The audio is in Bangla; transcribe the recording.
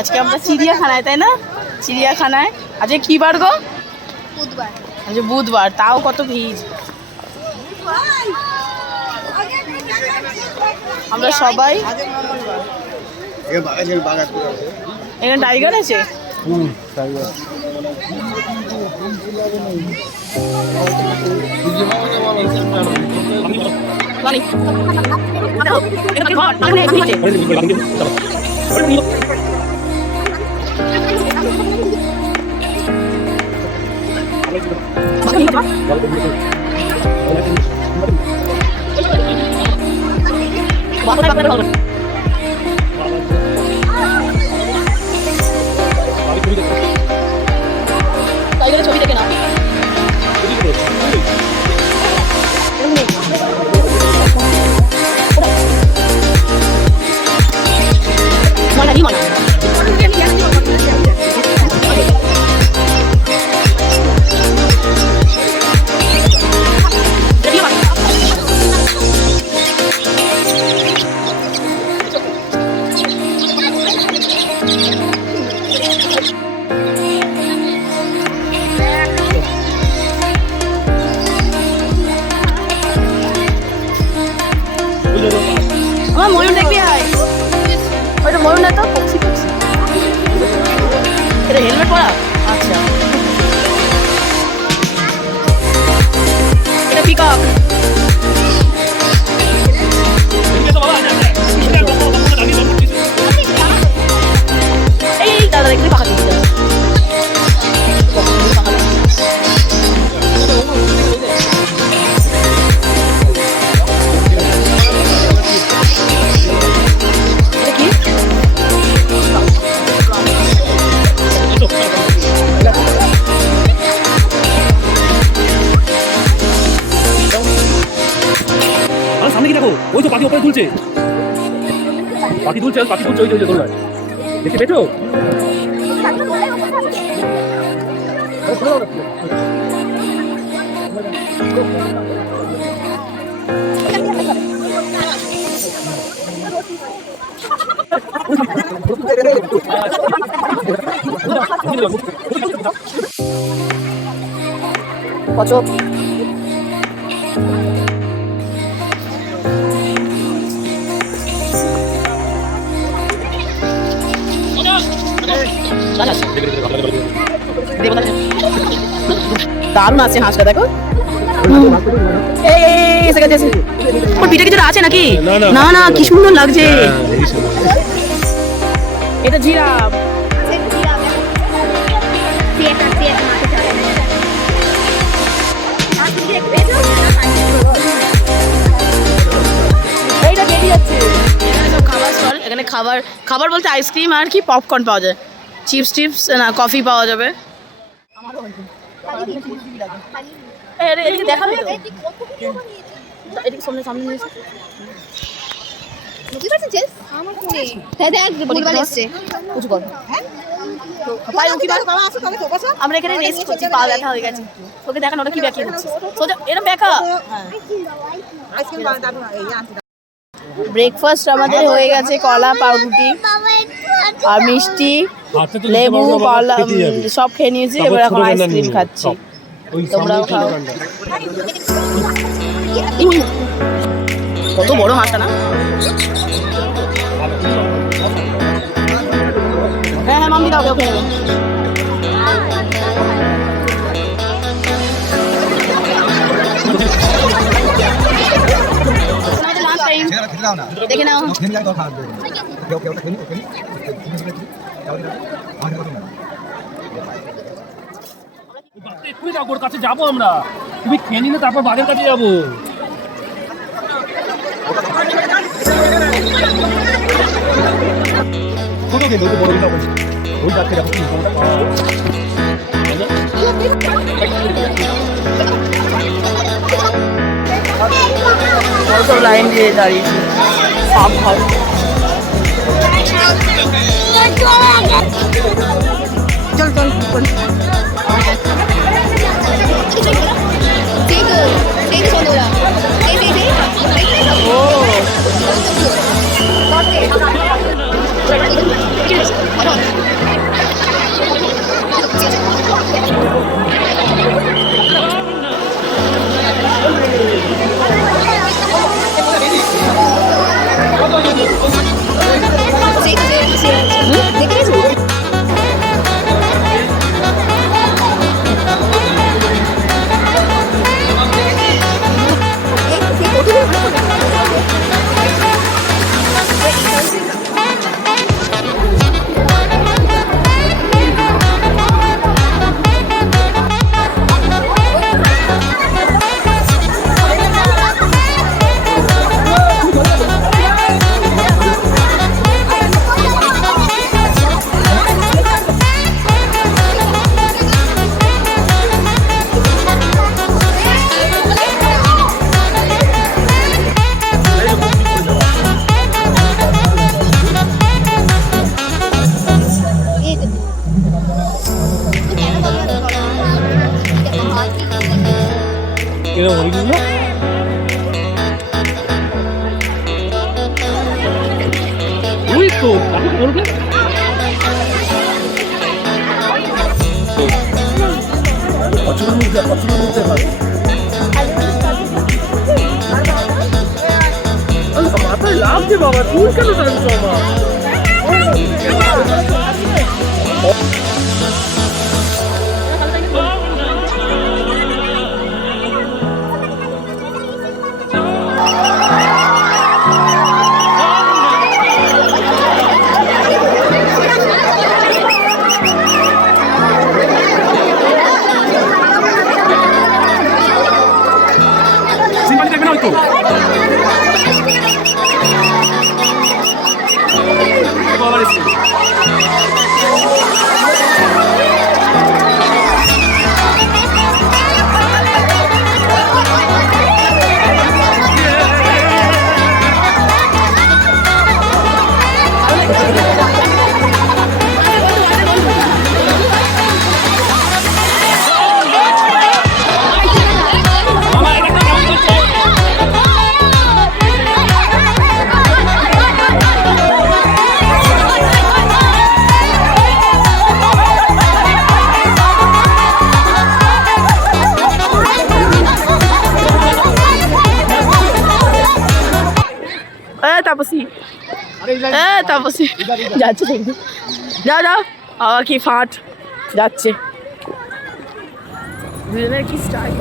আজকে আমরা চিড়িয়াখানায়, তাই না? চিড়িয়াখানায় আজকে কি বার গো? বুধবার। আজকে বুধবার, তাও কত ভিড়। আমরা সবাই এখানে টাইগার আছে। ছবি দেখে নাও। আমার ময়ূর দেখবি? হয় ওইটা ময়ূর না তো, পক্ষী পক্ষী। এটা হেলমেট পরা? আচ্ছা, এটা পিকক। এই দাদা দেখবি পাখা দিচ্ছে। সামনে কি দেখো, ওই তো পাখি উপরে তুলছে, পাখি তুলছে, পাখি তুলছে, ওই যে দোলনায় দেখতে পেয়েছো? কত দারুণ আছে হাঁসটা, দেখো। ওর পিঠে কিছু আছে নাকি? না না, কি সুন্দর লাগছে। এটা জিরাফ। এইটা বেরিয়ে যাচ্ছে। এখানে সব খাবার স্টল। এখানে খাবার খাবার বলতে আইসক্রিম আর কি পপকর্ন পাওয়া যায়, চিপস টিপস না, কফি পাওয়া যাবে। দেখাবে তো, এদিকে সামনে সামনে নিয়ে আমরা এখানে রেস্ট করছি, পা ব্যথা হয়ে গেছে। তোকে দেখান ওটা কি ব্যাখ্যা হচ্ছে, এরকম ব্যাখ্যা। ব্রেকফাস্ট আমাদের হয়ে গেছে, কলা, পাউরুটি আর মিষ্টি, লেবু, কলা সব খেয়ে নিয়েছি। এবার এখন আইসক্রিম খাচ্ছি, তোমরাও খাও। কত বড় হাঁসটা না? হ্যাঁ হ্যাঁ মাম্মি দাও, ওকে নেবো। দেখে নাও। ওর কাছে যাবো আমরা, তুমি খেয়ে নিলে তারপর বাঘের কাছে যাবো। সব লাইন দিয়ে দাঁড়িয়েছি, সব ঘর। চল চল ও এইগুলো ওই তো বলবে মাথায় লাগছে বাবা, তুই কেন টানছো আমার? সিম্পালি দেখবে না হয়তো বাবার এসে তাপসী তাপসী যাচ্ছে দেখবি, যাও যাও। আবার কি ফাট যাচ্ছে, দুজনের কি স্টাইল।